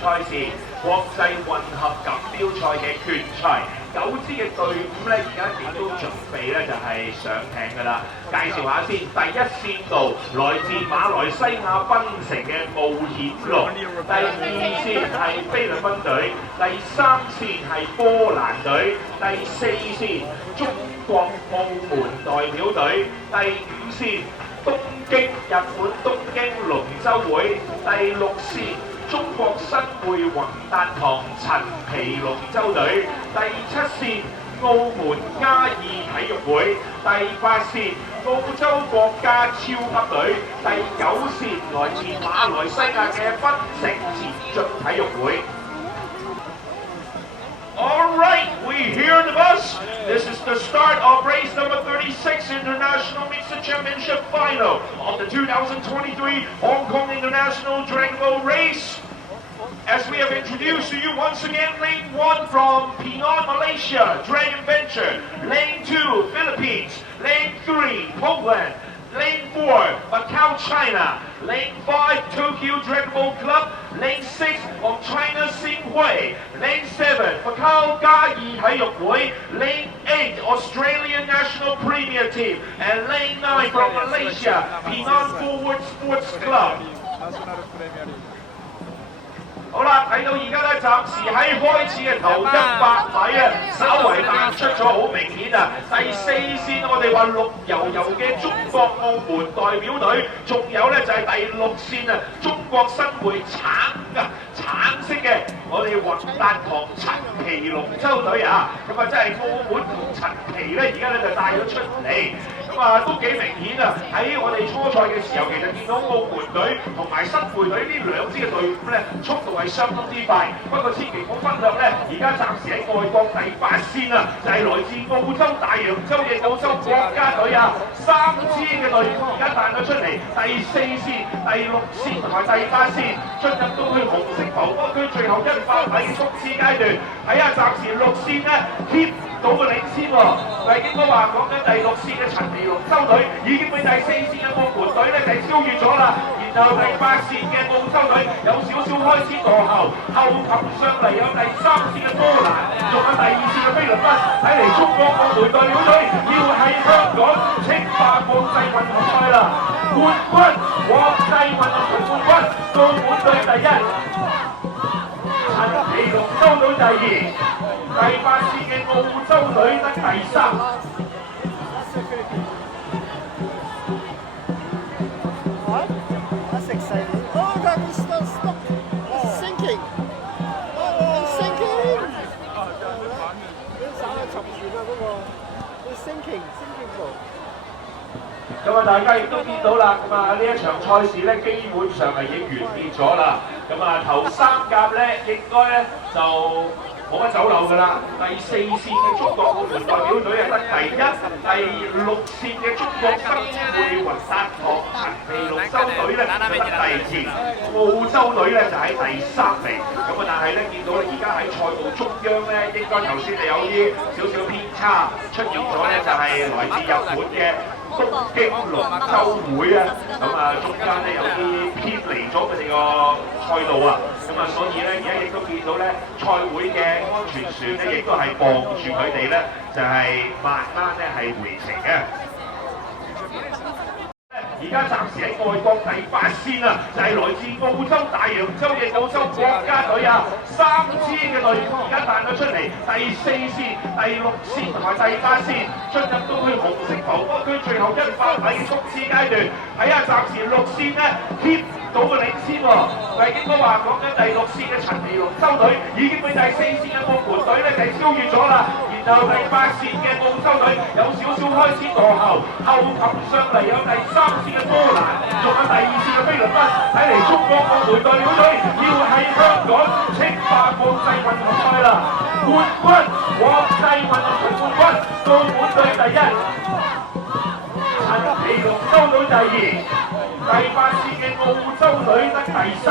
賽事國際混合錦標賽嘅決賽，9支嘅隊伍咧而家亦都準備咧就係上艇㗎啦。介紹下先，第一線度來自馬來西亞檳城嘅冒險龍，第2線係菲律賓隊，第3線係波蘭隊，第4線中國澳門代表隊，第5線東京日本東京龍舟會，第6線中國新會宏達堂陳皮龍舟隊，第7線澳門嘉義體育會，第8線澳洲國家超級隊，第9線來自馬來西亞嘅檳城前進體育會。All right, we hear the bus. This is the start of race number 36 International Mixed Championship Final of the 2023 Hong Kong International Dragon Boat Race. As we have introduced to you once again, Lane 1 from Penang, Malaysia, Dragon Venture. Lane 2, Philippines. Lane 3, Poland. Lane 4, Macau, China. Lane 5, Tokyo Dragon Boat Club. Lane 6 of China, Xinghui. Lane 7, Macau Gayi 體育會. Lane 8, Australian National Premier Team. And Lane 9 from Malaysia, Penang Forward Sports Club. 好啦，睇到而家咧，暫時喺開始嘅頭100米啊，稍為彈出咗，好明顯啊！第4線我哋話綠油油嘅中國澳門代表隊，仲有咧就係第6線啊，中國新會橙色嘅我哋宏達堂陳皮龍舟隊啊，咁啊真係澳門同陳皮咧，而家咧就帶咗出嚟。咁啊都幾明顯啊！喺我哋初賽嘅時候，其實見到澳門隊同埋新會隊呢兩支嘅隊伍咧，速度係相當之快。不過千祈唔好忽略咧，而家暫時喺外國第8線啊，就係來自澳洲大洋洲嘅澳洲國家隊啊，3支嘅隊伍而家彈咗出嚟，第4線、第6線同埋第8線進入到去紅色浮波區最後100米嘅衝刺階段。睇下暫時6線咧 keep 到個領先喎，應該話講緊第6線嘅陳皮龍舟隊已經俾第4線嘅澳門隊咧就超越咗啦，然後第8線嘅澳洲隊有少少開始墮後，後擒上嚟有第3線嘅波蘭，仲有第2線嘅菲律賓，睇嚟中國澳門代表隊要喺香港稱霸國際運動賽啦，冠軍國際運動賽冠軍，澳門隊第1。陳皮龍舟隊第2，第8線嘅澳洲隊得第3。咁啊，大家亦都見到啦，咁啊呢一場賽事咧，基本上係已經完結咗啦。咁啊頭3甲咧，應該咧就冇乜走漏㗎啦。第4線嘅中國澳門代表隊係得第1，第6線嘅中國新會宏達堂陳皮龍舟隊咧得第2，澳洲隊咧就喺第3名。咁啊，但係咧見到咧而家喺賽道中央咧，應該頭先係有啲少少偏差出現咗咧，就係來自日本嘅東京龍舟會啊，咁啊中間咧有啲偏離咗佢哋個賽道啊，咁啊所以咧而家亦都見到咧賽會嘅安全船咧亦都係傍住佢哋咧，就係慢慢咧係回程嘅。而家暫時喺外國第8線啊，就係來自澳洲大洋洲嘅澳洲國家隊啊，3支嘅隊伍而家彈咗出嚟，第4線、第6線同埋第8線進入到去紅色浮波區最後100米嘅衝刺階段。睇下暫時6線咧 keep 到個領先喎，應該話講緊第6線嘅陳皮龍舟隊已經俾第4線嘅澳門隊咧就超越咗啦，然後第8線嘅澳洲隊有少少開始墮後，後擒上嚟有第3線嘅波蘭，仲有第2線嘅菲律賓，睇嚟中國澳門代表隊要喺香港稱霸國際運動賽啦，冠軍國際運動賽冠軍，澳門隊第1，陳皮龍舟隊第2，第8線嘅澳洲隊得第3。